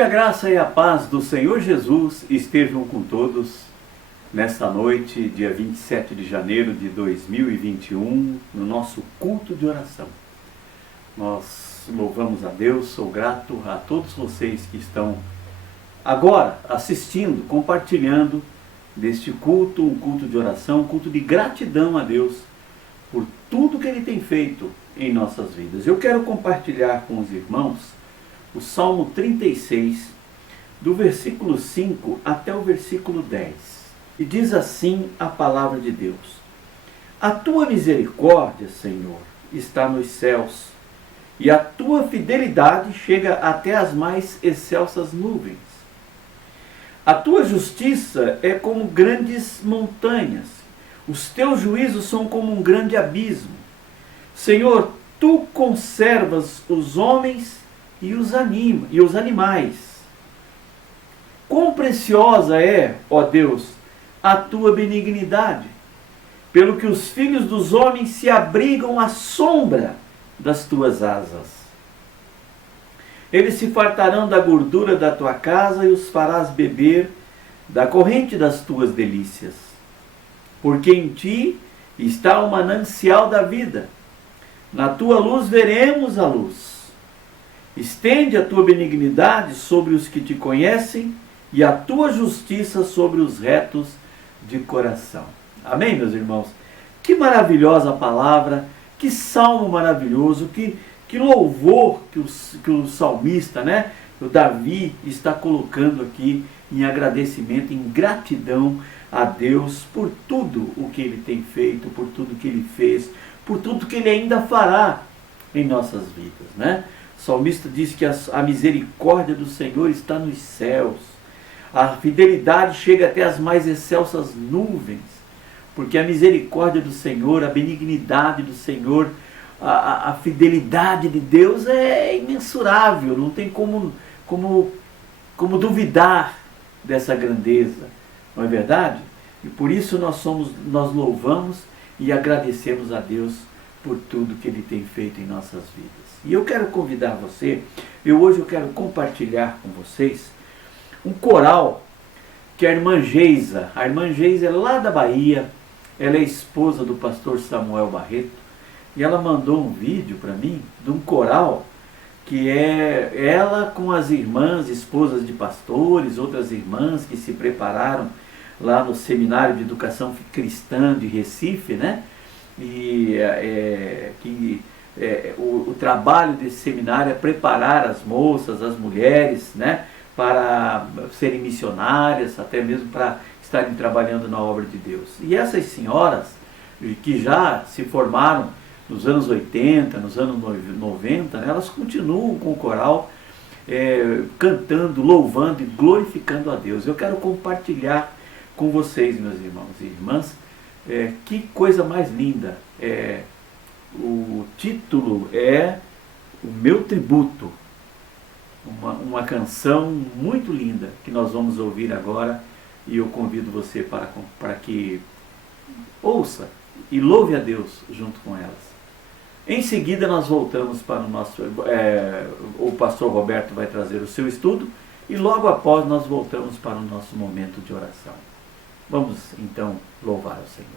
Que a graça e a paz do Senhor Jesus estejam com todos nesta noite, dia 27 de janeiro de 2021, no nosso culto de oração. Nós louvamos a Deus, sou grato a todos vocês que estão agora assistindo, compartilhando deste culto, um culto de oração, um culto de gratidão a Deus por tudo que Ele tem feito em nossas vidas. Eu quero compartilhar com os irmãos o Salmo 36, do versículo 5 até o versículo 10. E diz assim a palavra de Deus: A tua misericórdia, Senhor, está nos céus, e a tua fidelidade chega até as mais excelsas nuvens. A tua justiça é como grandes montanhas, os teus juízos são como um grande abismo. Senhor, tu conservas os homens e os animais. Quão preciosa é, ó Deus, a tua benignidade, pelo que os filhos dos homens se abrigam à sombra das tuas asas. Eles se fartarão da gordura da tua casa e os farás beber da corrente das tuas delícias. Porque em ti está o manancial da vida. Na tua luz veremos a luz. Estende a tua benignidade sobre os que te conhecem e a tua justiça sobre os retos de coração. Amém, meus irmãos? Que maravilhosa palavra, que salmo maravilhoso, que louvor que o salmista, o Davi, está colocando aqui em agradecimento, em gratidão a Deus por tudo o que Ele tem feito, por tudo que Ele fez, por tudo que Ele ainda fará em nossas vidas, O salmista diz que a misericórdia do Senhor está nos céus. A fidelidade chega até as mais excelsas nuvens. Porque a misericórdia do Senhor, a benignidade do Senhor, a fidelidade de Deus é imensurável. Não tem como duvidar dessa grandeza. Não é verdade? E por isso nós louvamos e agradecemos a Deus por tudo que Ele tem feito em nossas vidas. E eu quero convidar você, hoje eu quero compartilhar com vocês um coral que a irmã Geisa é lá da Bahia, ela é esposa do pastor Samuel Barreto, e ela mandou um vídeo para mim de um coral que é ela com as irmãs, esposas de pastores, outras irmãs que se prepararam lá no Seminário de Educação Cristã de Recife, o trabalho desse seminário é preparar as moças, as mulheres, para serem missionárias, até mesmo para estarem trabalhando na obra de Deus. E essas senhoras, que já se formaram nos anos 80, nos anos 90, elas continuam com o coral, cantando, louvando e glorificando a Deus. Eu quero compartilhar com vocês, meus irmãos e irmãs, que coisa mais linda. O título é O Meu Tributo, uma canção muito linda que nós vamos ouvir agora, e eu convido você para que ouça e louve a Deus junto com elas. Em seguida nós voltamos para o nosso... o pastor Roberto vai trazer o seu estudo e logo após nós voltamos para o nosso momento de oração. Vamos então louvar o Senhor.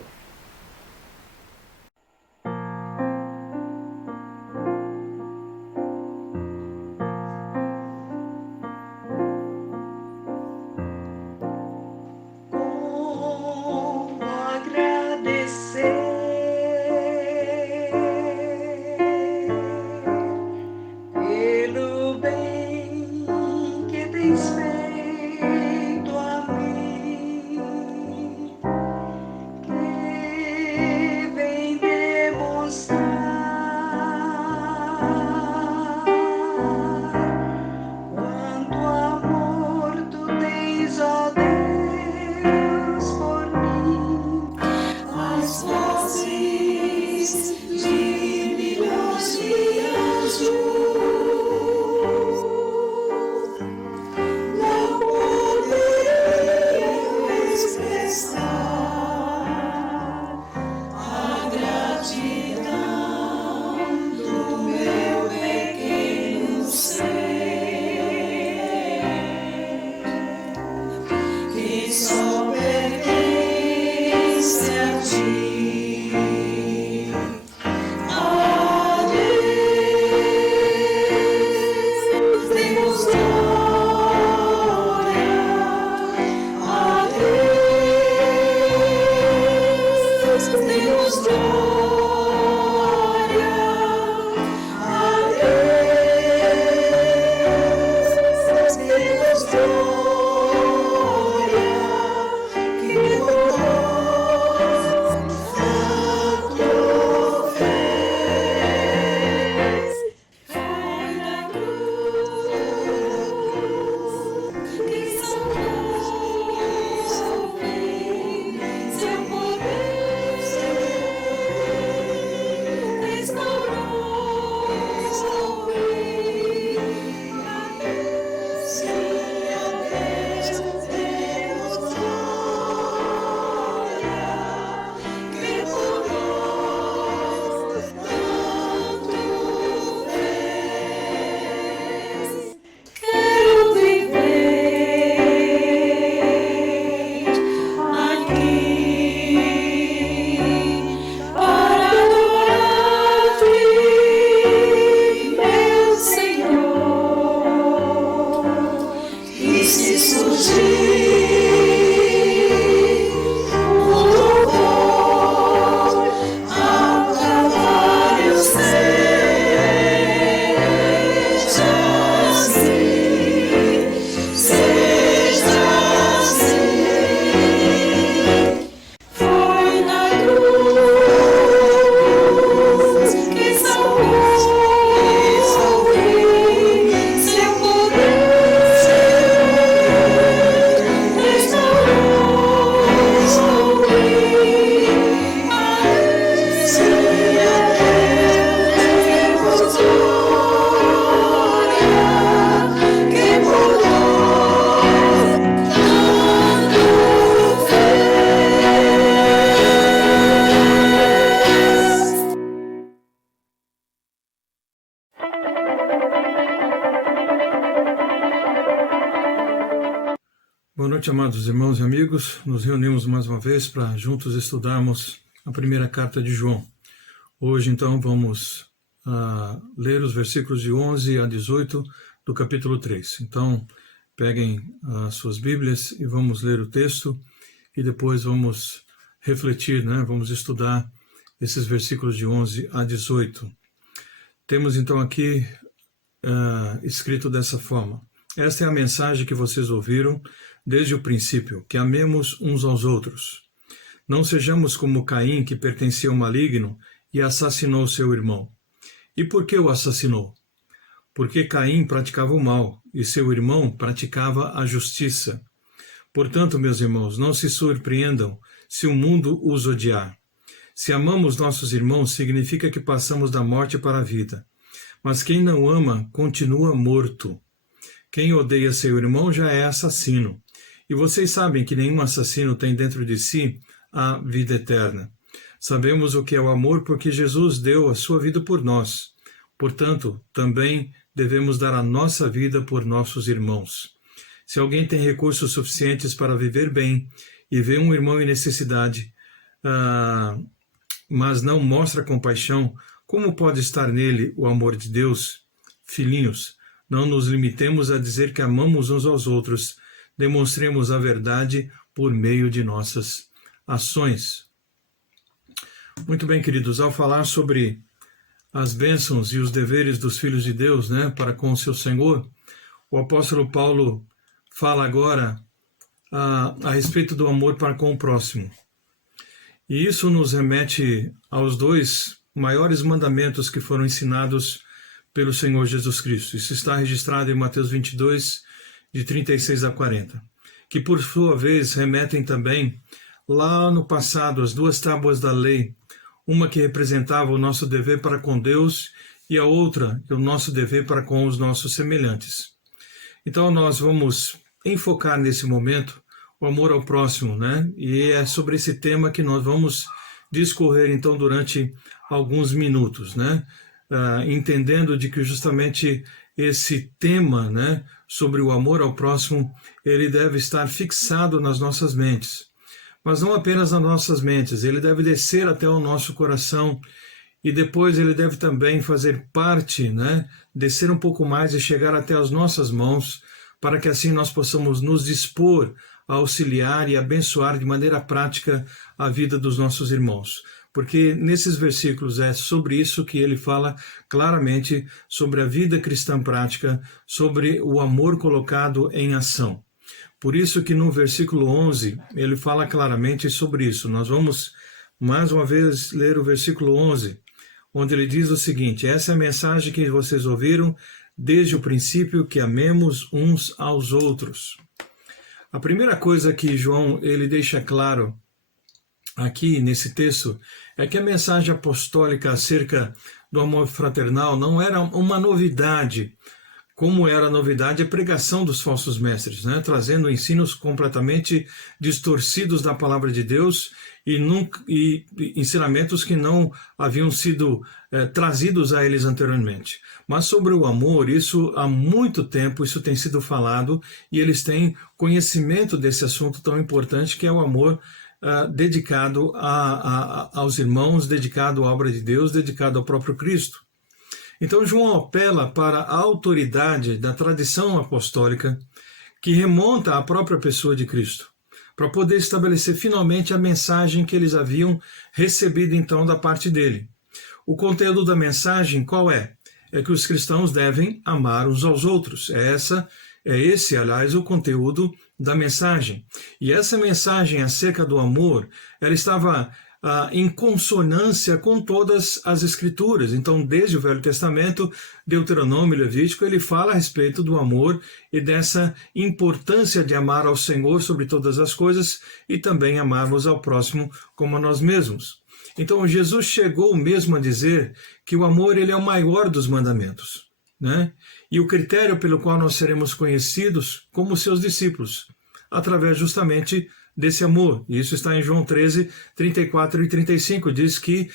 Feito a mim, Boa noite, amados irmãos e amigos. Nos reunimos mais uma vez para juntos estudarmos a primeira carta de João. Hoje, então, vamos ler os versículos de 11 a 18 do capítulo 3. Então, peguem as suas Bíblias e vamos ler o texto e depois vamos refletir, Vamos estudar esses versículos de 11 a 18. Temos, então, aqui escrito dessa forma. Esta é a mensagem que vocês ouviram desde o princípio, que amemos uns aos outros. Não sejamos como Caim, que pertencia ao maligno e assassinou seu irmão. E por que o assassinou? Porque Caim praticava o mal e seu irmão praticava a justiça. Portanto, meus irmãos, não se surpreendam se o mundo os odiar. Se amamos nossos irmãos, significa que passamos da morte para a vida. Mas quem não ama continua morto. Quem odeia seu irmão já é assassino. E vocês sabem que nenhum assassino tem dentro de si a vida eterna. Sabemos o que é o amor porque Jesus deu a sua vida por nós. Portanto, também devemos dar a nossa vida por nossos irmãos. Se alguém tem recursos suficientes para viver bem e vê um irmão em necessidade, mas não mostra compaixão, como pode estar nele o amor de Deus? Filhinhos, não nos limitemos a dizer que amamos uns aos outros, demonstremos a verdade por meio de nossas ações. Muito bem, queridos, ao falar sobre as bênçãos e os deveres dos filhos de Deus, para com o seu Senhor, o apóstolo Paulo fala agora a respeito do amor para com o próximo. E isso nos remete aos dois maiores mandamentos que foram ensinados pelo Senhor Jesus Cristo. Isso está registrado em Mateus 22, de 36 a 40, que por sua vez remetem também lá no passado as duas tábuas da lei, uma que representava o nosso dever para com Deus e a outra que é o nosso dever para com os nossos semelhantes. Então nós vamos enfocar nesse momento o amor ao próximo, E é sobre esse tema que nós vamos discorrer então durante alguns minutos, entendendo de que justamente esse tema, sobre o amor ao próximo, ele deve estar fixado nas nossas mentes. Mas não apenas nas nossas mentes, ele deve descer até o nosso coração e depois ele deve também fazer parte, descer um pouco mais e chegar até as nossas mãos, para que assim nós possamos nos dispor a auxiliar e abençoar de maneira prática a vida dos nossos irmãos. Porque nesses versículos é sobre isso que ele fala claramente, sobre a vida cristã prática, sobre o amor colocado em ação. Por isso que no versículo 11 ele fala claramente sobre isso. Nós vamos mais uma vez ler o versículo 11, onde ele diz o seguinte: essa é a mensagem que vocês ouviram desde o princípio, que amemos uns aos outros. A primeira coisa que João ele deixa claro aqui nesse texto é que a mensagem apostólica acerca do amor fraternal não era uma novidade, como era a novidade a pregação dos falsos mestres, trazendo ensinos completamente distorcidos da palavra de Deus e ensinamentos que não haviam sido trazidos a eles anteriormente. Mas sobre o amor, isso há muito tempo isso tem sido falado e eles têm conhecimento desse assunto tão importante que é o amor dedicado aos irmãos, dedicado à obra de Deus, dedicado ao próprio Cristo. Então João apela para a autoridade da tradição apostólica que remonta à própria pessoa de Cristo, para poder estabelecer finalmente a mensagem que eles haviam recebido então da parte dele. O conteúdo da mensagem qual é? É que os cristãos devem amar uns aos outros. É esse, aliás, o conteúdo da mensagem. E essa mensagem acerca do amor, ela estava em consonância com todas as Escrituras. Então, desde o Velho Testamento, Deuteronômio e Levítico, ele fala a respeito do amor e dessa importância de amar ao Senhor sobre todas as coisas e também amarmos ao próximo como a nós mesmos. Então, Jesus chegou mesmo a dizer que o amor ele é o maior dos mandamentos, E o critério pelo qual nós seremos conhecidos como seus discípulos, através justamente desse amor. E isso está em João 13, 34 e 35. Diz que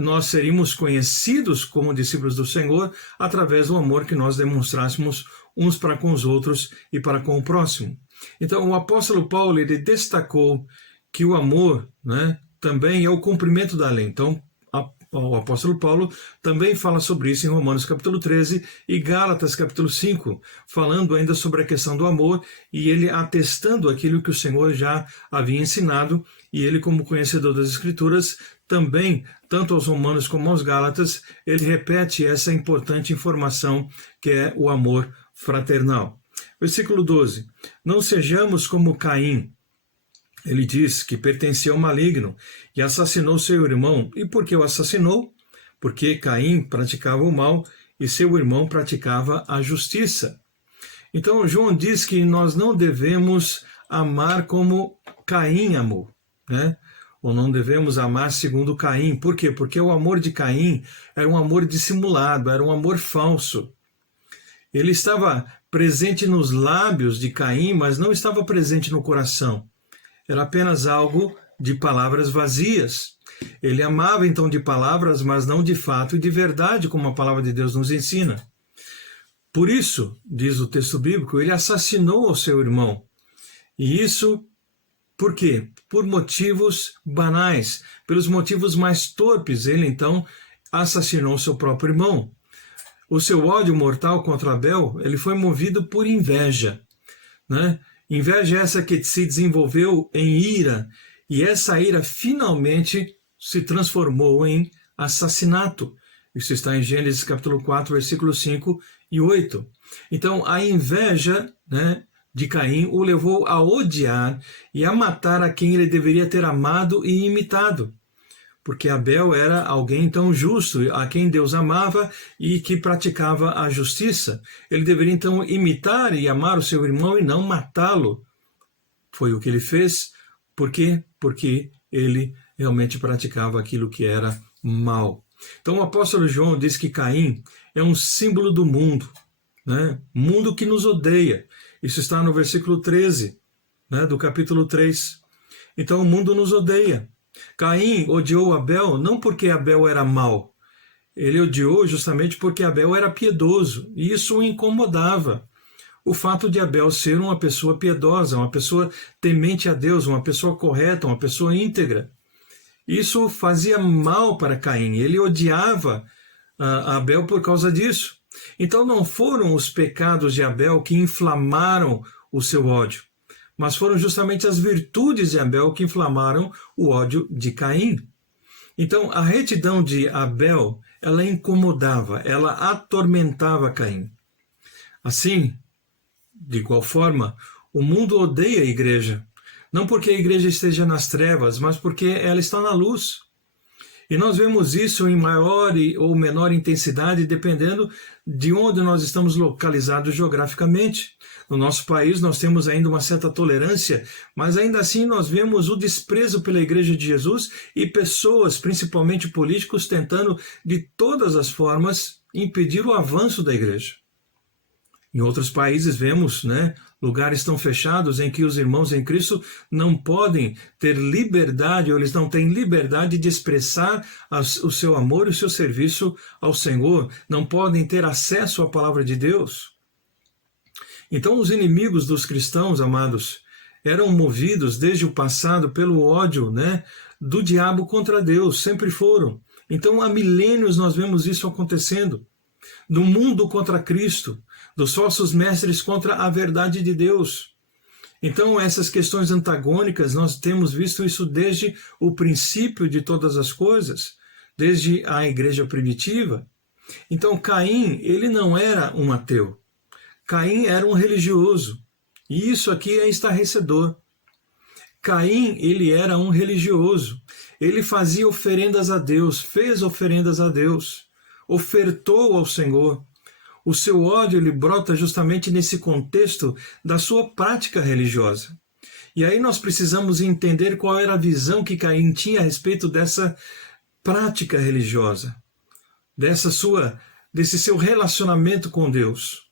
nós seríamos conhecidos como discípulos do Senhor através do amor que nós demonstrássemos uns para com os outros e para com o próximo. Então, o apóstolo Paulo, ele destacou que o amor, né, também é o cumprimento da lei. Então, o apóstolo Paulo também fala sobre isso em Romanos capítulo 13 e Gálatas capítulo 5, falando ainda sobre a questão do amor e ele atestando aquilo que o Senhor já havia ensinado, e ele, como conhecedor das Escrituras, também, tanto aos Romanos como aos Gálatas, ele repete essa importante informação que é o amor fraternal. Versículo 12. Não sejamos como Caim. Ele diz que pertencia ao maligno e assassinou seu irmão. E por que o assassinou? Porque Caim praticava o mal e seu irmão praticava a justiça. Então, João diz que nós não devemos amar como Caim amou, né? Ou não devemos amar segundo Caim. Por quê? Porque o amor de Caim era um amor dissimulado, era um amor falso. Ele estava presente nos lábios de Caim, mas não estava presente no coração. Era apenas algo de palavras vazias. Ele amava então de palavras, mas não de fato e de verdade, como a palavra de Deus nos ensina. Por isso, diz o texto bíblico, ele assassinou o seu irmão. E isso, por quê? Por motivos banais, pelos motivos mais torpes. Ele então assassinou seu próprio irmão. O seu ódio mortal contra Abel, ele foi movido por inveja, né? Inveja essa que se desenvolveu em ira, e essa ira finalmente se transformou em assassinato. Isso está em Gênesis capítulo 4, versículos 5 e 8. Então, a inveja, né, de Caim o levou a odiar e a matar a quem ele deveria ter amado e imitado. Porque Abel era alguém tão justo, a quem Deus amava e que praticava a justiça. Ele deveria então imitar e amar o seu irmão e não matá-lo. Foi o que ele fez. Por quê? Porque ele realmente praticava aquilo que era mal. Então o apóstolo João diz que Caim é um símbolo do mundo, né? Mundo que nos odeia. Isso está no versículo 13, né, do capítulo 3. Então o mundo nos odeia. Caim odiou Abel não porque Abel era mau. Ele odiou justamente porque Abel era piedoso, e isso o incomodava. O fato de Abel ser uma pessoa piedosa, uma pessoa temente a Deus, uma pessoa correta, uma pessoa íntegra. Isso fazia mal para Caim. Ele odiava Abel por causa disso. Então não foram os pecados de Abel que inflamaram o seu ódio, mas foram justamente as virtudes de Abel que inflamaram o ódio de Caim. Então, a retidão de Abel, ela incomodava, ela atormentava Caim. Assim, de igual forma, o mundo odeia a igreja. Não porque a igreja esteja nas trevas, mas porque ela está na luz. E nós vemos isso em maior ou menor intensidade, dependendo de onde nós estamos localizados geograficamente. No nosso país nós temos ainda uma certa tolerância, mas ainda assim nós vemos o desprezo pela Igreja de Jesus e pessoas, principalmente políticos, tentando de todas as formas impedir o avanço da Igreja. Em outros países vemos, né, lugares tão fechados em que os irmãos em Cristo não podem ter liberdade, ou eles não têm liberdade de expressar o seu amor e o seu serviço ao Senhor, não podem ter acesso à palavra de Deus. Então os inimigos dos cristãos, amados, eram movidos desde o passado pelo ódio, né, do diabo contra Deus, sempre foram. Então há milênios nós vemos isso acontecendo. Do mundo contra Cristo, dos falsos mestres contra a verdade de Deus. Então essas questões antagônicas, nós temos visto isso desde o princípio de todas as coisas, desde a igreja primitiva. Então Caim, ele não era um ateu. Caim era um religioso. E isso aqui é estarrecedor. Caim, ele era um religioso. Ele fazia oferendas a Deus, fez oferendas a Deus, ofertou ao Senhor. O seu ódio, ele brota justamente nesse contexto da sua prática religiosa. E aí nós precisamos entender qual era a visão que Caim tinha a respeito dessa prática religiosa, desse seu relacionamento com Deus.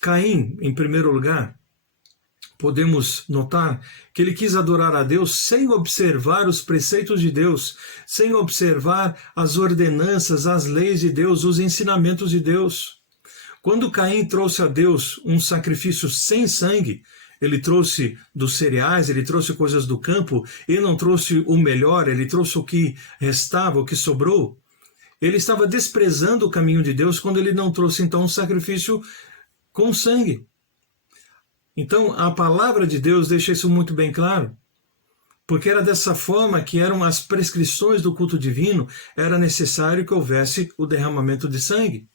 Caim, em primeiro lugar, podemos notar que ele quis adorar a Deus sem observar os preceitos de Deus, sem observar as ordenanças, as leis de Deus, os ensinamentos de Deus. Quando Caim trouxe a Deus um sacrifício sem sangue, ele trouxe dos cereais, ele trouxe coisas do campo, ele não trouxe o melhor, ele trouxe o que restava, o que sobrou. Ele estava desprezando o caminho de Deus quando ele não trouxe então um sacrifício com sangue. Então a palavra de Deus deixa isso muito bem claro, porque era dessa forma que eram as prescrições do culto divino, era necessário que houvesse o derramamento de sangue.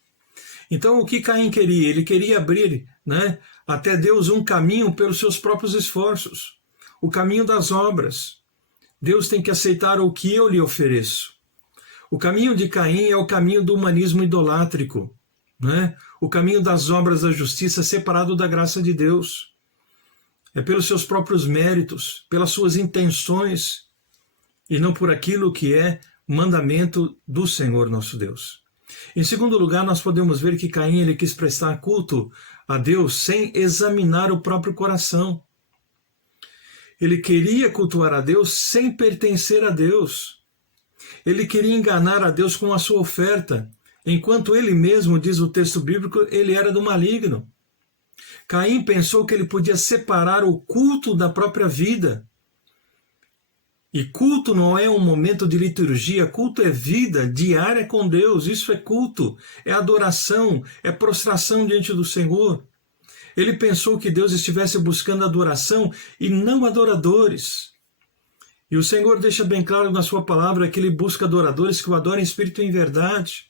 Então o que Caim queria? Ele queria abrir, até Deus um caminho pelos seus próprios esforços, o caminho das obras. Deus tem que aceitar o que eu lhe ofereço. O caminho de Caim é o caminho do humanismo idolátrico, o caminho das obras da justiça separado da graça de Deus. É pelos seus próprios méritos, pelas suas intenções, e não por aquilo que é mandamento do Senhor nosso Deus. Em segundo lugar, nós podemos ver que Caim ele quis prestar culto a Deus sem examinar o próprio coração. Ele queria cultuar a Deus sem pertencer a Deus. Ele queria enganar a Deus com a sua oferta, enquanto ele mesmo, diz o texto bíblico, ele era do maligno. Caim pensou que ele podia separar o culto da própria vida. E culto não é um momento de liturgia, culto é vida diária com Deus, isso é culto, é adoração, é prostração diante do Senhor. Ele pensou que Deus estivesse buscando adoração e não adoradores. E o Senhor deixa bem claro na sua palavra que ele busca adoradores que o adorem em espírito e em verdade.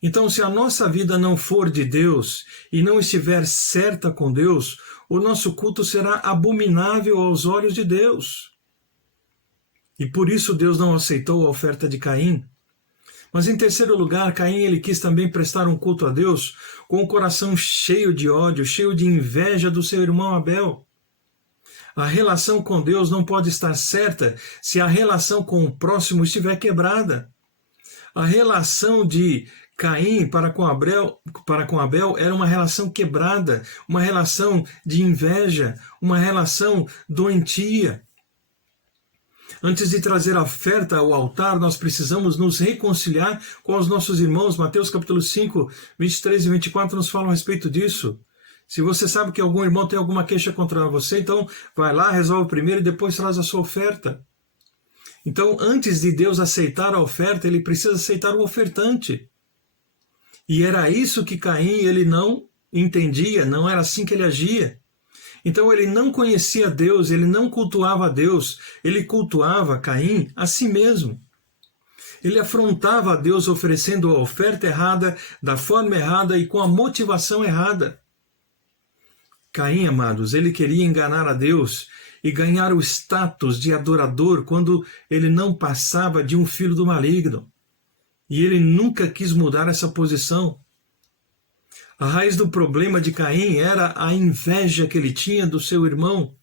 Então, se a nossa vida não for de Deus e não estiver certa com Deus, o nosso culto será abominável aos olhos de Deus. E por isso Deus não aceitou a oferta de Caim. Mas em terceiro lugar, Caim ele quis também prestar um culto a Deus com o coração cheio de ódio, cheio de inveja do seu irmão Abel. A relação com Deus não pode estar certa se a relação com o próximo estiver quebrada. A relação de Caim para com Abel era uma relação quebrada, uma relação de inveja, uma relação doentia. Antes de trazer a oferta ao altar, nós precisamos nos reconciliar com os nossos irmãos. Mateus capítulo 5, 23 e 24 nos falam a respeito disso. Se você sabe que algum irmão tem alguma queixa contra você, então vai lá, resolve primeiro e depois traz a sua oferta. Então, antes de Deus aceitar a oferta, ele precisa aceitar o ofertante. E era isso que Caim ele não entendia, não era assim que ele agia. Então ele não conhecia Deus, ele não cultuava a Deus, ele cultuava, Caim, a si mesmo. Ele afrontava a Deus oferecendo a oferta errada, da forma errada e com a motivação errada. Caim, amados, ele queria enganar a Deus e ganhar o status de adorador quando ele não passava de um filho do maligno. E ele nunca quis mudar essa posição. A raiz do problema de Caim era a inveja que ele tinha do seu irmão.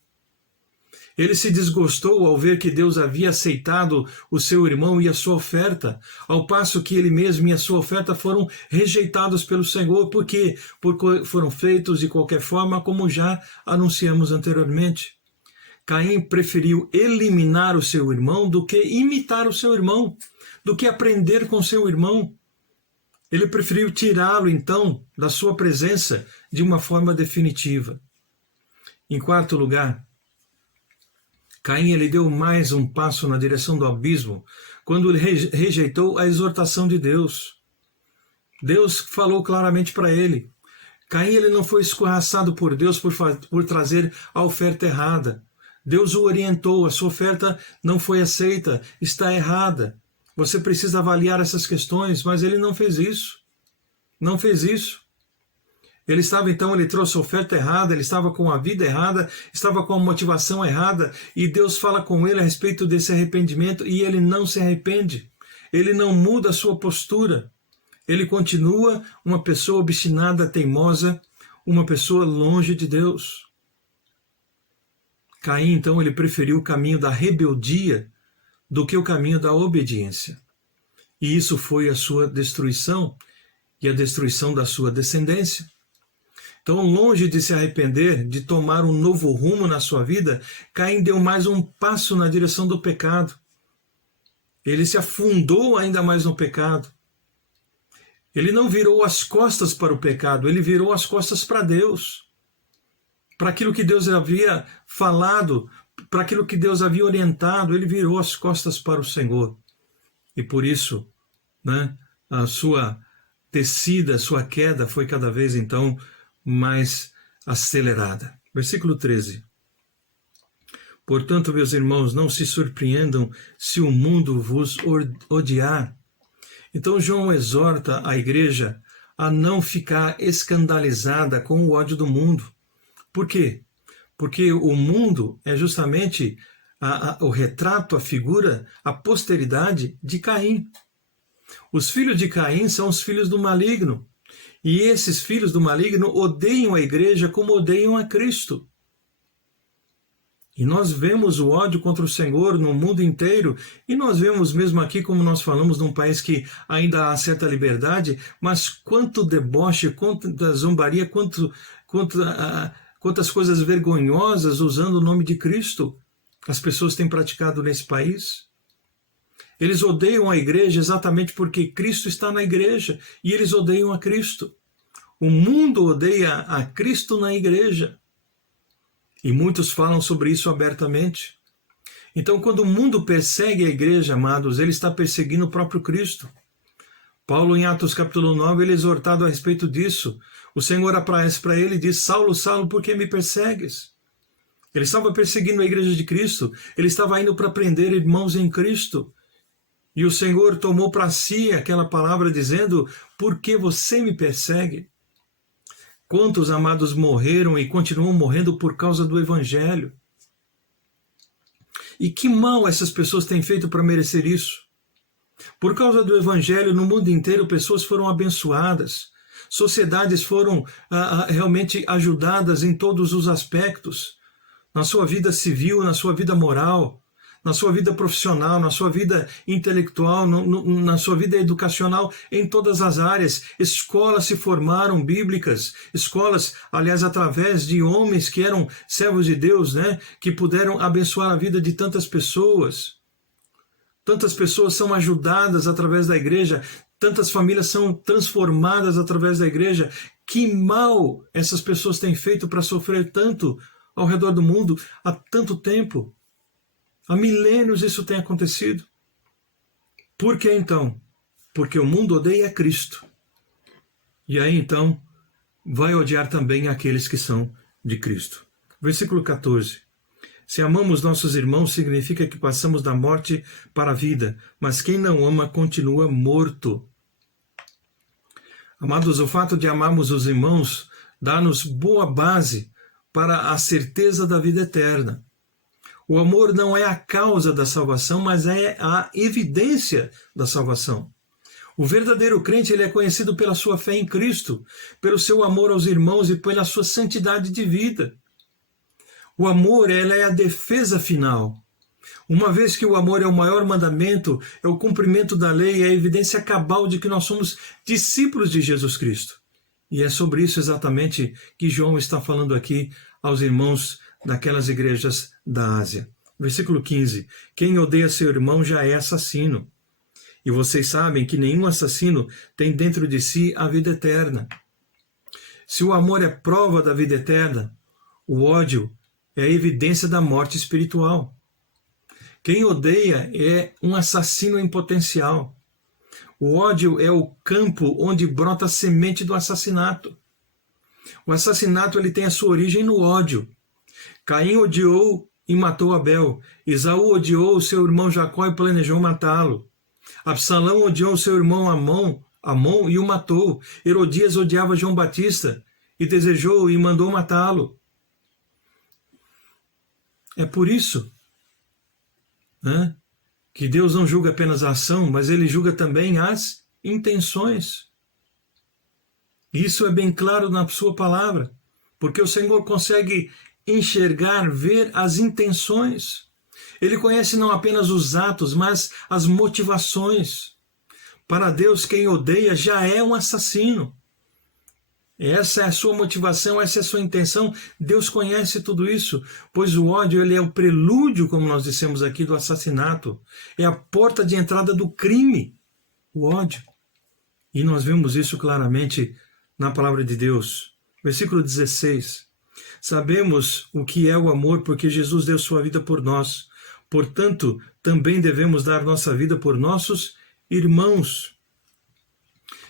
Ele se desgostou ao ver que Deus havia aceitado o seu irmão e a sua oferta, ao passo que ele mesmo e a sua oferta foram rejeitados pelo Senhor. Por quê? Porque foram feitos de qualquer forma, como já anunciamos anteriormente. Caim preferiu eliminar o seu irmão do que imitar o seu irmão, do que aprender com seu irmão. Ele preferiu tirá-lo, então, da sua presença de uma forma definitiva. Em quarto lugar, Caim ele deu mais um passo na direção do abismo quando ele rejeitou a exortação de Deus. Deus falou claramente para ele. Caim ele não foi escorraçado por Deus por trazer a oferta errada. Deus o orientou, a sua oferta não foi aceita, está errada. Você precisa avaliar essas questões, mas ele não fez isso. Não fez isso. Ele trouxe a oferta errada, ele estava com a vida errada, estava com a motivação errada, e Deus fala com ele a respeito desse arrependimento, e ele não se arrepende. Ele não muda a sua postura. Ele continua uma pessoa obstinada, teimosa, uma pessoa longe de Deus. Caim, então, ele preferiu o caminho da rebeldia do que o caminho da obediência. E isso foi a sua destruição e a destruição da sua descendência. Então, longe de se arrepender, de tomar um novo rumo na sua vida, Caim deu mais um passo na direção do pecado. Ele se afundou ainda mais no pecado. Ele não virou as costas para o pecado, ele virou as costas para Deus. para aquilo que Deus havia falado, para aquilo que Deus havia orientado, ele virou as costas para o Senhor. E por isso, né, a sua descida, a sua queda foi cada vez então mais acelerada. Versículo 13. Portanto, meus irmãos, não se surpreendam se o mundo vos odiar. Então João exorta a igreja a não ficar escandalizada com o ódio do mundo. Por quê? Porque o mundo é justamente o retrato, a figura, a posteridade de Caim. Os filhos de Caim são os filhos do maligno. E esses filhos do maligno odeiam a igreja como odeiam a Cristo. E nós vemos o ódio contra o Senhor no mundo inteiro, e nós vemos mesmo aqui, como nós falamos, num país que ainda há certa liberdade, mas quanto deboche, quanta zombaria, quantas coisas vergonhosas usando o nome de Cristo as pessoas têm praticado nesse país. Eles odeiam a igreja exatamente porque Cristo está na igreja, e eles odeiam a Cristo. O mundo odeia a Cristo na igreja. E muitos falam sobre isso abertamente. Então, quando o mundo persegue a igreja, amados, ele está perseguindo o próprio Cristo. Paulo, em Atos capítulo 9, ele é exortado a respeito disso. O Senhor aparece para ele e diz: Saulo, Saulo, por que me persegues? Ele estava perseguindo a igreja de Cristo. Ele estava indo para prender irmãos em Cristo. E o Senhor tomou para si aquela palavra dizendo: por que você me persegue? Quantos amados morreram e continuam morrendo por causa do Evangelho? E que mal essas pessoas têm feito para merecer isso? Por causa do Evangelho, no mundo inteiro, pessoas foram abençoadas. Sociedades foram realmente ajudadas em todos os aspectos. Na sua vida civil, na sua vida moral, na sua vida profissional, na sua vida intelectual, na sua vida educacional, em todas as áreas. Escolas se formaram bíblicas, escolas, aliás, através de homens que eram servos de Deus, né, que puderam abençoar a vida de tantas pessoas. Tantas pessoas são ajudadas através da igreja, tantas famílias são transformadas através da igreja. Que mal essas pessoas têm feito para sofrer tanto ao redor do mundo há tanto tempo? Há milênios isso tem acontecido. Por que então? Porque o mundo odeia Cristo. E aí então vai odiar também aqueles que são de Cristo. Versículo 14. Se amamos nossos irmãos, significa que passamos da morte para a vida, mas quem não ama continua morto. Amados, o fato de amarmos os irmãos dá-nos boa base para a certeza da vida eterna. O amor não é a causa da salvação, mas é a evidência da salvação. O verdadeiro crente ele é conhecido pela sua fé em Cristo, pelo seu amor aos irmãos e pela sua santidade de vida. O amor ela é a defesa final. Uma vez que o amor é o maior mandamento, é o cumprimento da lei, é a evidência cabal de que nós somos discípulos de Jesus Cristo. E é sobre isso exatamente que João está falando aqui aos irmãos daquelas igrejas da Ásia. Versículo 15. Quem odeia seu irmão já é assassino. E vocês sabem que nenhum assassino tem dentro de si a vida eterna. Se o amor é prova da vida eterna, o ódio é a evidência da morte espiritual. Quem odeia é um assassino em potencial. O ódio é o campo onde brota a semente do assassinato. O assassinato ele tem a sua origem no ódio. Caim odiou e matou Abel. Esaú odiou o seu irmão Jacó e planejou matá-lo. Absalão odiou o seu irmão Amon e o matou. Herodias odiava João Batista e desejou e mandou matá-lo. É por isso, né, que Deus não julga apenas a ação, mas ele julga também as intenções. Isso é bem claro na sua palavra, porque o Senhor consegue enxergar, ver as intenções. Ele conhece não apenas os atos, mas as motivações. Para Deus, quem odeia já é um assassino. Essa é a sua motivação, essa é a sua intenção. Deus conhece tudo isso, pois o ódio ele é o prelúdio, como nós dissemos aqui, do assassinato. É a porta de entrada do crime, o ódio. E nós vemos isso claramente na palavra de Deus. Versículo 16. Sabemos o que é o amor porque Jesus deu sua vida por nós. Portanto, também devemos dar nossa vida por nossos irmãos.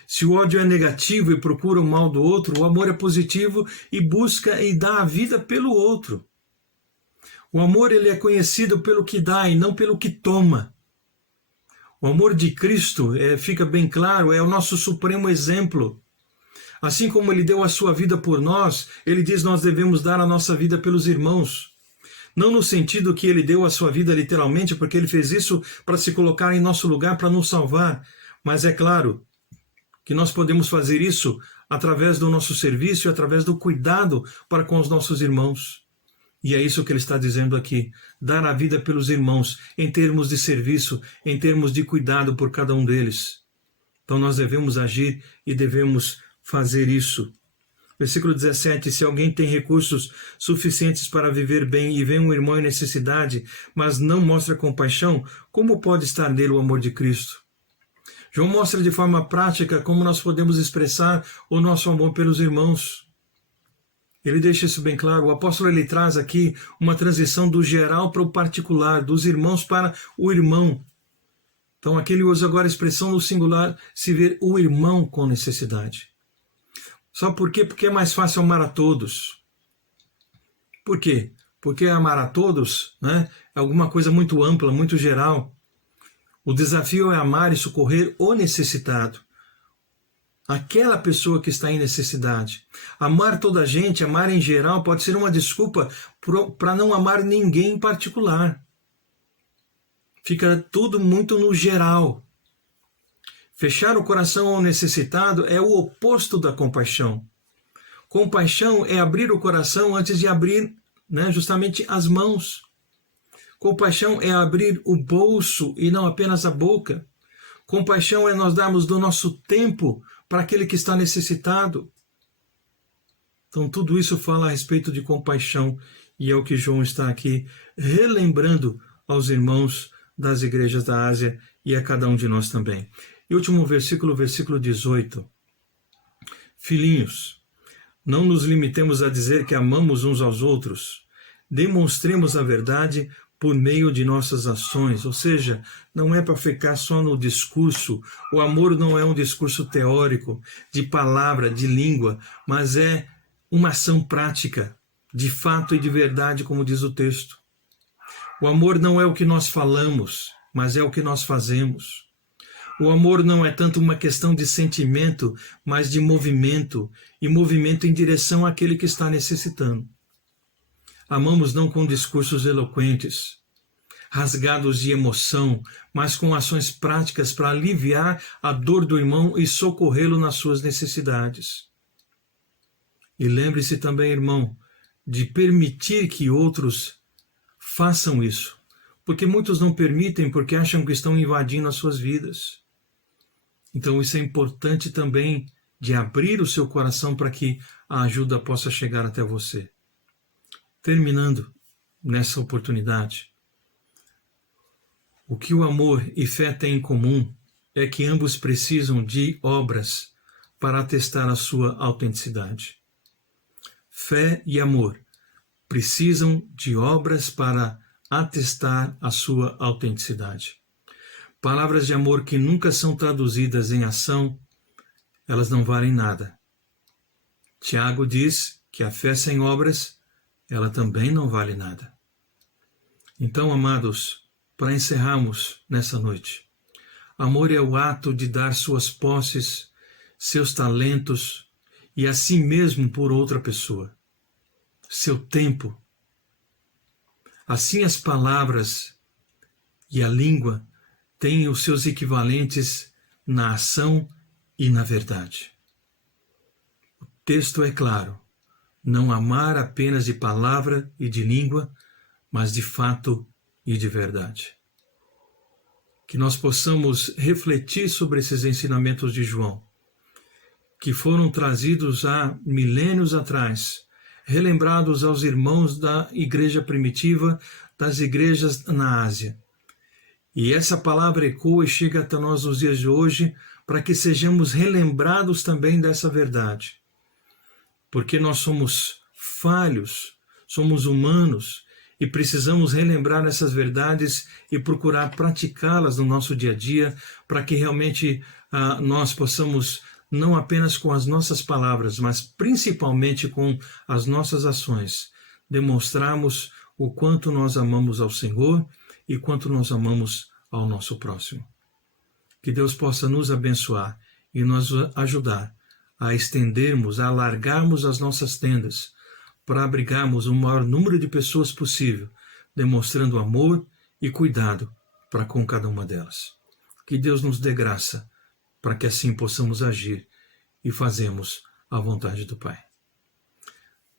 Se o ódio é negativo e procura o mal do outro, o amor é positivo e busca e dá a vida pelo outro. O amor ele é conhecido pelo que dá e não pelo que toma. O amor de Cristo, fica bem claro, é o nosso supremo exemplo. Assim como ele deu a sua vida por nós, ele diz que nós devemos dar a nossa vida pelos irmãos. Não no sentido que ele deu a sua vida literalmente, porque ele fez isso para se colocar em nosso lugar, para nos salvar. Mas é claro que nós podemos fazer isso através do nosso serviço e através do cuidado para com os nossos irmãos. E é isso que ele está dizendo aqui, dar a vida pelos irmãos, em termos de serviço, em termos de cuidado por cada um deles. Então nós devemos agir e devemos fazer isso. Versículo 17, se alguém tem recursos suficientes para viver bem e vê um irmão em necessidade, mas não mostra compaixão, como pode estar nele o amor de Cristo? João mostra de forma prática como nós podemos expressar o nosso amor pelos irmãos. Ele deixa isso bem claro. O apóstolo ele traz aqui uma transição do geral para o particular, dos irmãos para o irmão. Então aqui ele usa agora a expressão no singular, se ver o irmão com necessidade. Sabe por quê? Porque é mais fácil amar a todos. Por quê? Porque amar a todos, né, é alguma coisa muito ampla, muito geral. O desafio é amar e socorrer o necessitado. Aquela pessoa que está em necessidade. Amar toda a gente, amar em geral, pode ser uma desculpa para não amar ninguém em particular. Fica tudo muito no geral. Fechar o coração ao necessitado é o oposto da compaixão. Compaixão é abrir o coração antes de abrir, justamente as mãos. Compaixão é abrir o bolso e não apenas a boca. Compaixão é nós darmos do nosso tempo para aquele que está necessitado. Então tudo isso fala a respeito de compaixão e é o que João está aqui relembrando aos irmãos das igrejas da Ásia e a cada um de nós também. E último versículo, versículo 18. Filhinhos, não nos limitemos a dizer que amamos uns aos outros. Demonstremos a verdade por meio de nossas ações, ou seja, não é para ficar só no discurso. O amor não é um discurso teórico, de palavra, de língua, mas é uma ação prática, de fato e de verdade, como diz o texto. O amor não é o que nós falamos, mas é o que nós fazemos. O amor não é tanto uma questão de sentimento, mas de movimento, e movimento em direção àquele que está necessitando. Amamos não com discursos eloquentes, rasgados de emoção, mas com ações práticas para aliviar a dor do irmão e socorrê-lo nas suas necessidades. E lembre-se também, irmão, de permitir que outros façam isso, porque muitos não permitem porque acham que estão invadindo as suas vidas. Então isso é importante também de abrir o seu coração para que a ajuda possa chegar até você. Terminando nessa oportunidade, o que o amor e fé têm em comum é que ambos precisam de obras para atestar a sua autenticidade. Fé e amor precisam de obras para atestar a sua autenticidade. Palavras de amor que nunca são traduzidas em ação, elas não valem nada. Tiago diz que a fé sem obras, ela também não vale nada. Então, amados, para encerrarmos nessa noite, amor é o ato de dar suas posses, seus talentos e a si mesmo por outra pessoa, seu tempo. Assim as palavras e a língua têm os seus equivalentes na ação e na verdade. O texto é claro. Não amar apenas de palavra e de língua, mas de fato e de verdade. Que nós possamos refletir sobre esses ensinamentos de João, que foram trazidos há milênios atrás, relembrados aos irmãos da igreja primitiva, das igrejas na Ásia. E essa palavra ecoa e chega até nós nos dias de hoje, para que sejamos relembrados também dessa verdade. Porque nós somos falhos, somos humanos e precisamos relembrar essas verdades e procurar praticá-las no nosso dia a dia para que realmente nós possamos, não apenas com as nossas palavras, mas principalmente com as nossas ações, demonstrarmos o quanto nós amamos ao Senhor e quanto nós amamos ao nosso próximo. Que Deus possa nos abençoar e nos ajudar a estendermos, a alargarmos as nossas tendas para abrigarmos o maior número de pessoas possível, demonstrando amor e cuidado para com cada uma delas. Que Deus nos dê graça para que assim possamos agir e fazermos a vontade do Pai.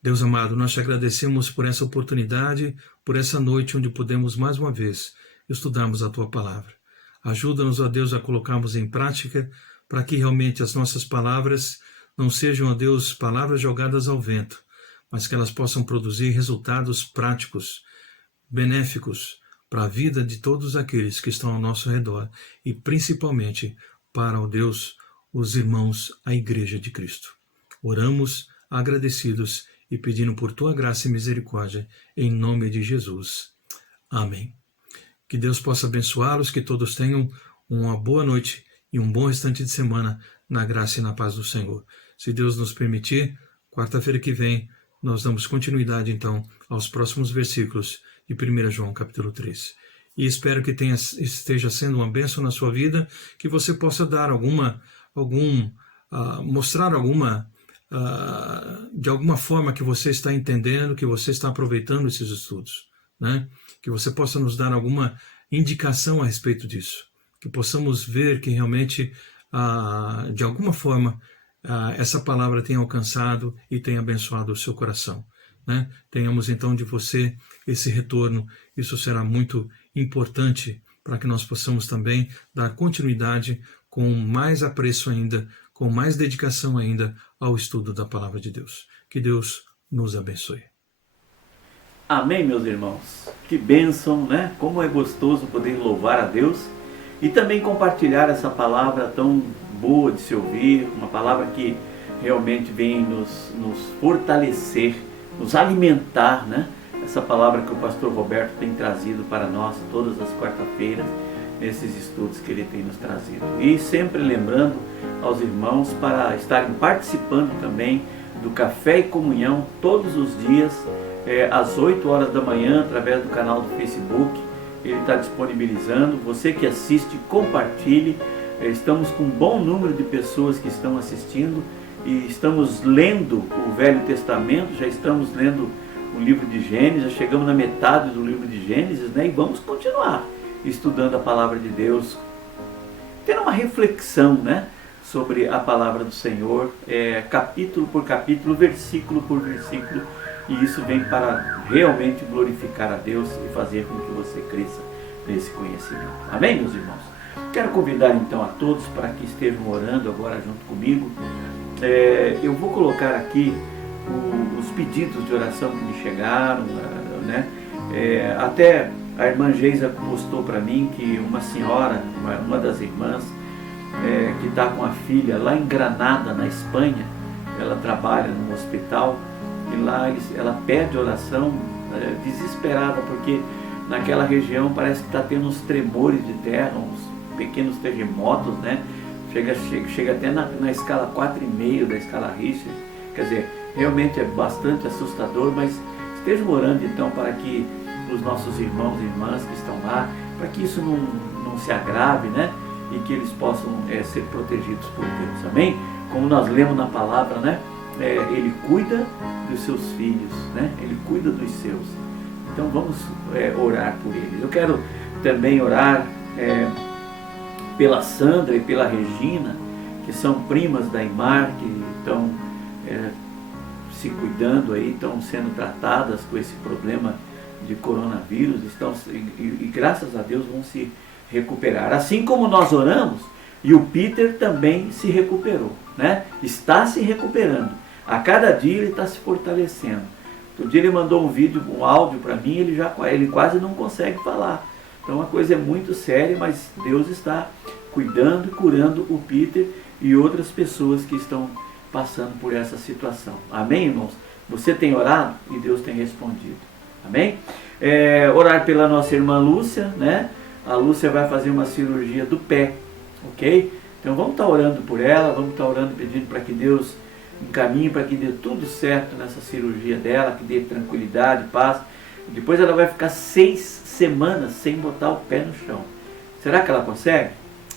Deus amado, nós te agradecemos por essa oportunidade, por essa noite onde podemos mais uma vez estudarmos a Tua Palavra. Ajuda-nos, ó Deus, a colocarmos em prática para que realmente as nossas palavras não sejam, ó Deus, palavras jogadas ao vento, mas que elas possam produzir resultados práticos, benéficos para a vida de todos aqueles que estão ao nosso redor e principalmente para, ó Deus, os irmãos, a Igreja de Cristo. Oramos agradecidos e pedindo por Tua graça e misericórdia, em nome de Jesus. Amém. Que Deus possa abençoá-los, que todos tenham uma boa noite e um bom restante de semana na graça e na paz do Senhor. Se Deus nos permitir, quarta-feira que vem, nós damos continuidade, então, aos próximos versículos de 1 João, capítulo 3. E espero que esteja sendo uma bênção na sua vida, que você possa dar mostrar de alguma forma que você está entendendo, que você está aproveitando esses estudos, né? Que você possa nos dar alguma indicação a respeito disso, que possamos ver que realmente, de alguma forma, essa palavra tem alcançado e tem abençoado o seu coração, né? Tenhamos então de você esse retorno, isso será muito importante para que nós possamos também dar continuidade com mais apreço ainda, com mais dedicação ainda ao estudo da Palavra de Deus. Que Deus nos abençoe. Amém, meus irmãos. Que bênção, né? Como é gostoso poder louvar a Deus e também compartilhar essa palavra tão boa de se ouvir, uma palavra que realmente vem nos fortalecer, nos alimentar, né? Essa palavra que o pastor Roberto tem trazido para nós todas as quarta-feiras, nesses estudos que ele tem nos trazido. E sempre lembrando aos irmãos para estarem participando também do Café e Comunhão todos os dias, às 8 horas da manhã, através do canal do Facebook. Ele está disponibilizando. Você que assiste, compartilhe. Estamos com um bom número de pessoas que estão assistindo e estamos lendo o Velho Testamento, já estamos lendo o livro de Gênesis, já chegamos na metade do livro de Gênesis, né? E vamos continuar estudando a palavra de Deus, tendo uma reflexão, né, sobre a palavra do Senhor, capítulo por capítulo, versículo por versículo, e isso vem para realmente glorificar a Deus e fazer com que você cresça nesse conhecimento. Amém, meus irmãos? Quero convidar então a todos para que estejam orando agora junto comigo. Eu vou colocar aqui os pedidos de oração que me chegaram, né? Até a irmã Geisa postou para mim que uma senhora, uma das irmãs, que está com a filha lá em Granada, na Espanha, ela trabalha num hospital, e lá ela pede oração desesperada, porque naquela região parece que está tendo uns tremores de terra, uns pequenos terremotos, né? Chega até na escala 4,5 da escala Richter. Quer dizer, realmente é bastante assustador, mas estejam orando então para que os nossos irmãos e irmãs que estão lá, para que isso não se agrave, né? E que eles possam ser protegidos por Deus. Amém? Como nós lemos na palavra, né? Ele cuida dos seus filhos, né? Ele cuida dos seus. Então vamos orar por eles. Eu quero também orar pela Sandra e pela Regina, que são primas da Imar, que estão se cuidando aí, estão sendo tratadas com esse problema de coronavírus, e graças a Deus vão se recuperar. Assim como nós oramos, e o Peter também se recuperou, né? Está se recuperando. A cada dia ele está se fortalecendo. Outro dia ele mandou um áudio para mim, ele quase não consegue falar. Então a coisa é muito séria, mas Deus está cuidando e curando o Peter e outras pessoas que estão passando por essa situação. Amém, irmãos? Você tem orado e Deus tem respondido. Amém? Orar pela nossa irmã Lúcia, né? A Lúcia vai fazer uma cirurgia do pé, ok? Então vamos estar orando por ela, vamos estar orando pedindo para que Deus encaminhe, para que dê tudo certo nessa cirurgia dela, que dê tranquilidade, paz. Depois ela vai ficar 6 semanas sem botar o pé no chão. Será que ela consegue?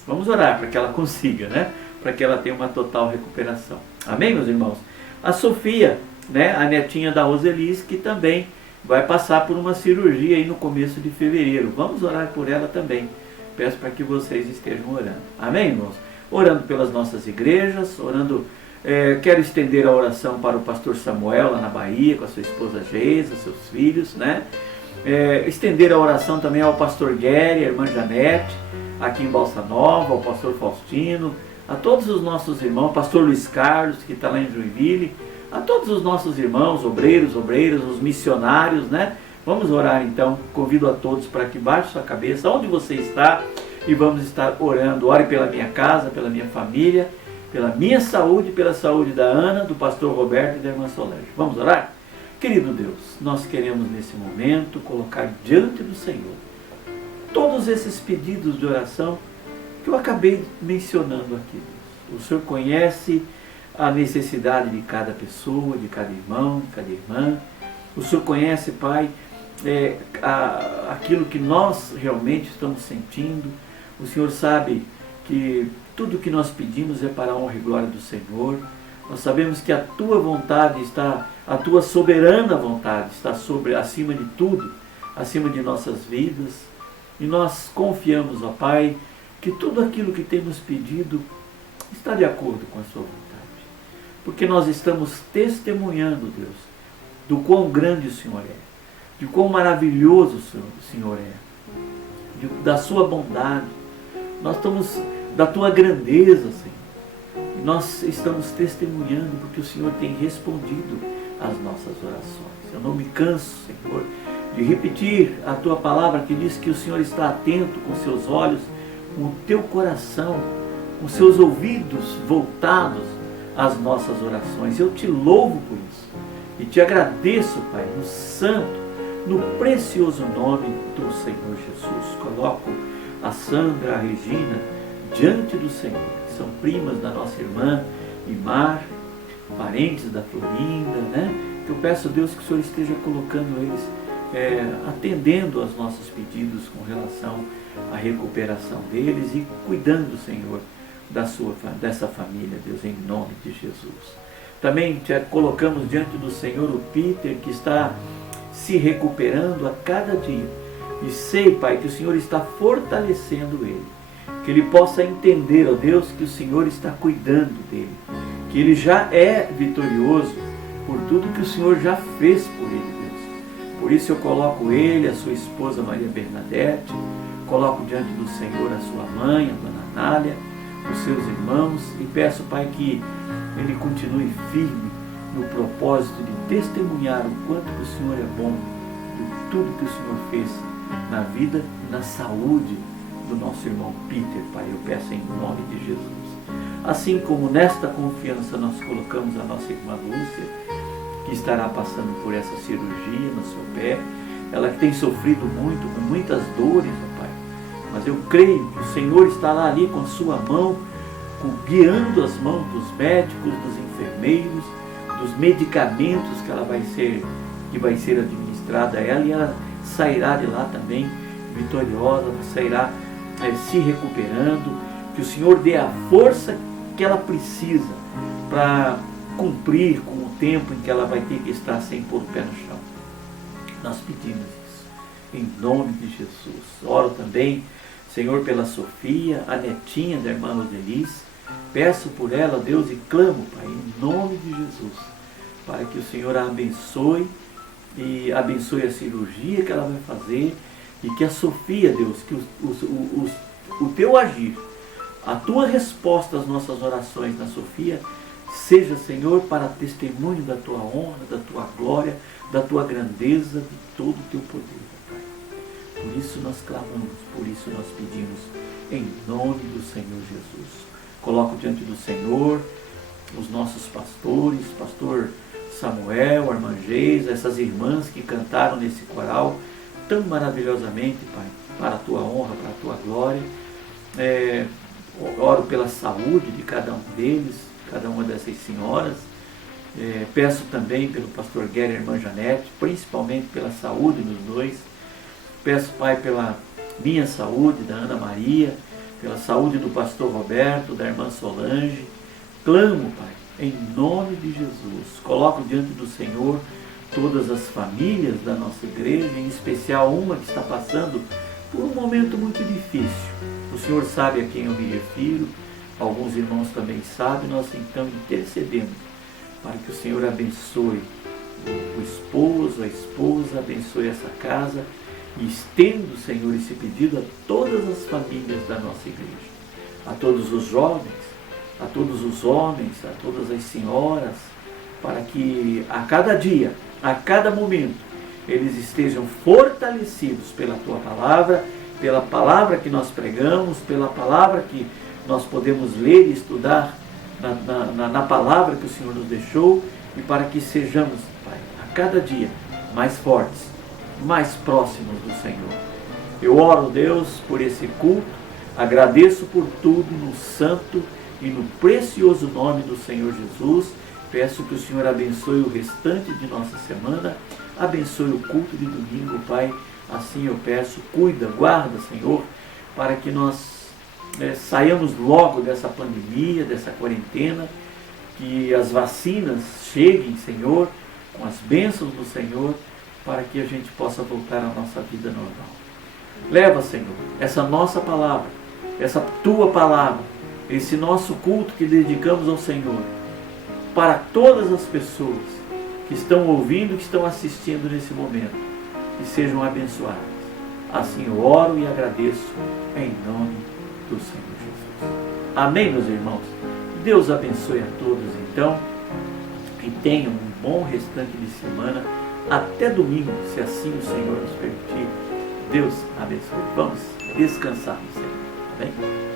Vamos orar para que ela consiga, né? Para que ela tenha uma total recuperação. Amém, meus irmãos? A Sofia, né? A netinha da Roselice, que também vai passar por uma cirurgia aí no começo de fevereiro. Vamos orar por ela também. Peço para que vocês estejam orando. Amém, irmãos? Orando pelas nossas igrejas, orando... quero estender a oração para o pastor Samuel, lá na Bahia, com a sua esposa Geisa, seus filhos, né? Estender a oração também ao pastor Guerre, a irmã Janete, aqui em Balsa Nova, ao pastor Faustino, a todos os nossos irmãos, pastor Luiz Carlos, que está lá em Joinville, a todos os nossos irmãos, obreiras, os missionários, né? Vamos orar então, convido a todos para que baixe sua cabeça, onde você está, e vamos estar orando. Ore pela minha casa, pela minha família, pela minha saúde, pela saúde da Ana, do pastor Roberto e da irmã Solange. Vamos orar? Querido Deus, nós queremos nesse momento colocar diante do Senhor todos esses pedidos de oração que eu acabei mencionando aqui. O Senhor conhece a necessidade de cada pessoa, de cada irmão, de cada irmã. O Senhor conhece, Pai, aquilo que nós realmente estamos sentindo. O Senhor sabe que tudo que nós pedimos é para a honra e glória do Senhor. Nós sabemos que a Tua vontade está, a Tua soberana vontade está acima de tudo, acima de nossas vidas. E nós confiamos, ó Pai, que tudo aquilo que temos pedido está de acordo com a Sua vontade. Porque nós estamos testemunhando, Deus, do quão grande o Senhor é, de quão maravilhoso o Senhor é, da Sua bondade. Nós estamos da Tua grandeza, Senhor. E nós estamos testemunhando porque o Senhor tem respondido às nossas orações. Eu não me canso, Senhor, de repetir a Tua palavra que diz que o Senhor está atento com seus olhos, com o Teu coração, com seus ouvidos voltados às nossas orações. Eu Te louvo por isso e Te agradeço, Pai, no santo, no precioso nome do Senhor Jesus. Coloco a Sandra, a Regina, diante do Senhor, que são primas da nossa irmã Imar, parentes da Florinda, né? Que eu peço, Deus, que o Senhor esteja colocando eles, atendendo aos nossos pedidos com relação à recuperação deles e cuidando, Senhor, dessa família, Deus, em nome de Jesus. Também colocamos diante do Senhor o Peter, que está se recuperando a cada dia. E sei, Pai, que o Senhor está fortalecendo ele. Que ele possa entender, ó Deus, que o Senhor está cuidando dele. Que ele já é vitorioso por tudo que o Senhor já fez por ele, Deus. Por isso eu coloco ele, a sua esposa Maria Bernadette, coloco diante do Senhor a sua mãe, a dona Anália, os seus irmãos, e peço, Pai, que ele continue firme no propósito de testemunhar o quanto que o Senhor é bom, de tudo que o Senhor fez na vida e na saúde do nosso irmão Peter, Pai. Eu peço em nome de Jesus. Assim como nesta confiança nós colocamos a nossa irmã Lúcia, que estará passando por essa cirurgia no seu pé, ela que tem sofrido muito, com muitas dores, ó Pai. Mas eu creio que o Senhor está lá ali com a sua mão, guiando as mãos dos médicos, dos enfermeiros, dos medicamentos que vai ser administrada a ela, e ela sairá de lá também vitoriosa, sairá se recuperando. Que o Senhor dê a força que ela precisa para cumprir com o tempo em que ela vai ter que estar sem pôr o pé no chão. Nós pedimos isso em nome de Jesus. Oro também, Senhor, pela Sofia, a netinha da irmã Roselice. Peço por ela, Deus, e clamo, Pai, em nome de Jesus, para que o Senhor a abençoe e abençoe a cirurgia que ela vai fazer, e que a Sofia, Deus, que o Teu agir, a Tua resposta às nossas orações na Sofia, seja, Senhor, para testemunho da Tua honra, da Tua glória, da Tua grandeza, de todo o Teu poder, Pai. Por isso nós clamamos, por isso nós pedimos, em nome do Senhor Jesus. Coloco diante do Senhor os nossos pastores, pastor Samuel, a irmã Geisa, essas irmãs que cantaram nesse coral tão maravilhosamente, Pai, para a tua honra, para a tua glória. Oro pela saúde de cada um deles, cada uma dessas senhoras. Peço também pelo pastor Guerra e a irmã Janete, principalmente pela saúde dos dois. Peço, Pai, pela minha saúde, da Ana Maria, pela saúde do pastor Roberto, da irmã Solange. Clamo, Pai, em nome de Jesus. Coloco diante do Senhor todas as famílias da nossa igreja, em especial uma que está passando por um momento muito difícil. O Senhor sabe a quem eu me refiro, alguns irmãos também sabem. Nós então intercedemos para que o Senhor abençoe o esposo, a esposa, abençoe essa casa e estendo, Senhor, esse pedido a todas as famílias da nossa igreja, a todos os jovens, a todos os homens, a todas as senhoras, para que a cada dia, a cada momento, eles estejam fortalecidos pela Tua palavra, pela palavra que nós pregamos, pela palavra que nós podemos ler e estudar na palavra que o Senhor nos deixou, e para que sejamos, Pai, a cada dia mais fortes, mais próximos do Senhor. Eu oro, Deus, por esse culto, agradeço por tudo no santo e no precioso nome do Senhor Jesus. Peço que o Senhor abençoe o restante de nossa semana, abençoe o culto de domingo, Pai. Assim eu peço, cuida, guarda, Senhor, para que nós saiamos logo dessa pandemia, dessa quarentena, que as vacinas cheguem, Senhor, com as bênçãos do Senhor, para que a gente possa voltar à nossa vida normal. Leva, Senhor, essa nossa palavra, essa Tua palavra, esse nosso culto que dedicamos ao Senhor, para todas as pessoas que estão ouvindo, que estão assistindo nesse momento, que sejam abençoadas. Assim eu oro e agradeço em nome do Senhor Jesus. Amém, meus irmãos? Deus abençoe a todos, então, e tenham um bom restante de semana, até domingo, se assim o Senhor nos permitir. Deus abençoe. Vamos descansar no Senhor. Amém?